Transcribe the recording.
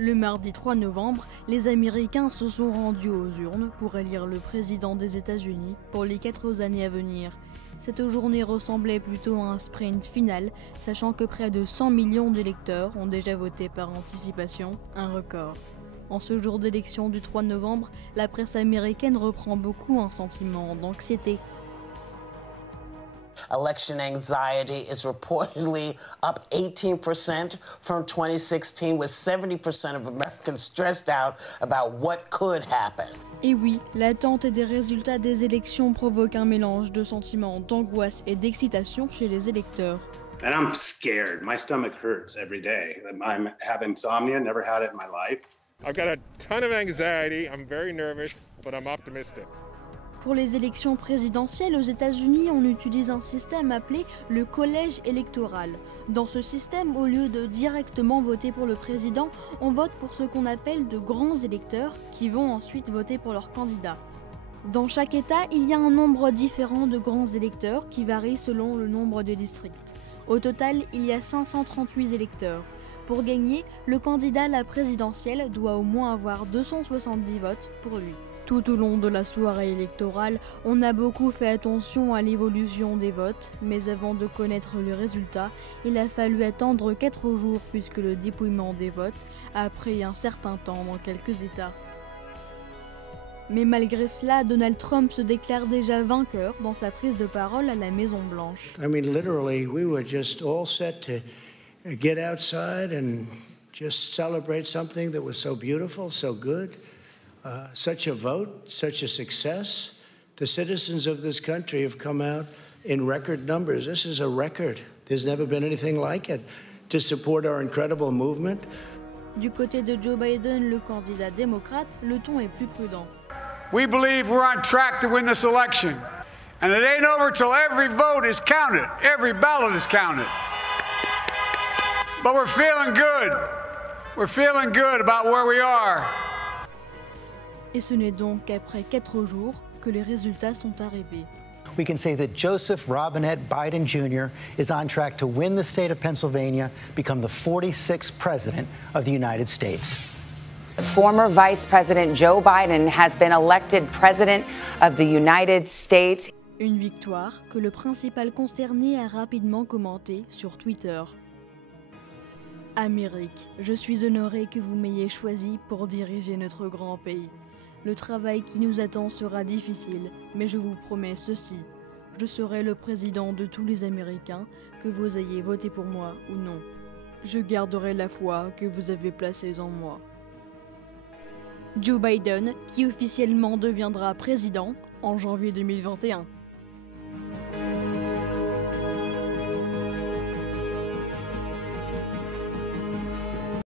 Le mardi 3 novembre, les Américains se sont rendus aux urnes pour élire le président des États-Unis pour les 4 années à venir. Cette journée ressemblait plutôt à un sprint final, sachant que près de 100 millions d'électeurs ont déjà voté par anticipation, un record. En ce jour d'élection du 3 novembre, la presse américaine reprend beaucoup un sentiment d'anxiété. Election anxiety is reportedly up 18% from 2016, with 70% of Americans stressed out about what could happen. Et oui, l'attente des résultats des élections provoque un mélange de sentiments d'angoisse et d'excitation chez les électeurs. And I'm scared. My stomach hurts every day. I have insomnia, never had it in my life. I've got a ton of anxiety. I'm very nervous, but I'm optimistic. Pour les élections présidentielles aux États-Unis, on utilise un système appelé le collège électoral. Dans ce système, au lieu de directement voter pour le président, on vote pour ce qu'on appelle de grands électeurs qui vont ensuite voter pour leur candidat. Dans chaque État, il y a un nombre différent de grands électeurs qui varie selon le nombre de districts. Au total, il y a 538 électeurs. Pour gagner, le candidat à la présidentielle doit au moins avoir 270 votes pour lui. Tout au long de la soirée électorale, on a beaucoup fait attention à l'évolution des votes, mais avant de connaître le résultat, il a fallu attendre 4 jours puisque le dépouillement des votes a pris un certain temps dans quelques États. Mais malgré cela, Donald Trump se déclare déjà vainqueur dans sa prise de parole à la Maison-Blanche. I mean, literally, we were just all set to get outside and just celebrate something that was so beautiful, so good. Such a vote, such a success. The citizens of this country have come out in record numbers. This is a record. There's never been anything like it to support our incredible movement. Du côté de Joe Biden, le candidat démocrate, le ton est plus prudent. We believe we're on track to win this election. And it ain't over till every vote is counted. Every ballot is counted. But we're feeling good. We're feeling good about where we are. Et ce n'est donc qu'après 4 jours que les résultats sont arrivés. We can say that Joseph Robinette Biden Jr. is on track to win the state of Pennsylvania, become the 46th president of the United States. Former Vice President Joe Biden has been elected president of the United States. Une victoire que le principal concerné a rapidement commentée sur Twitter. Amérique, je suis honoré que vous m'ayez choisi pour diriger notre grand pays. Le travail qui nous attend sera difficile, mais je vous promets ceci. Je serai le président de tous les Américains, que vous ayez voté pour moi ou non. Je garderai la foi que vous avez placée en moi. Joe Biden, qui officiellement deviendra président en janvier 2021.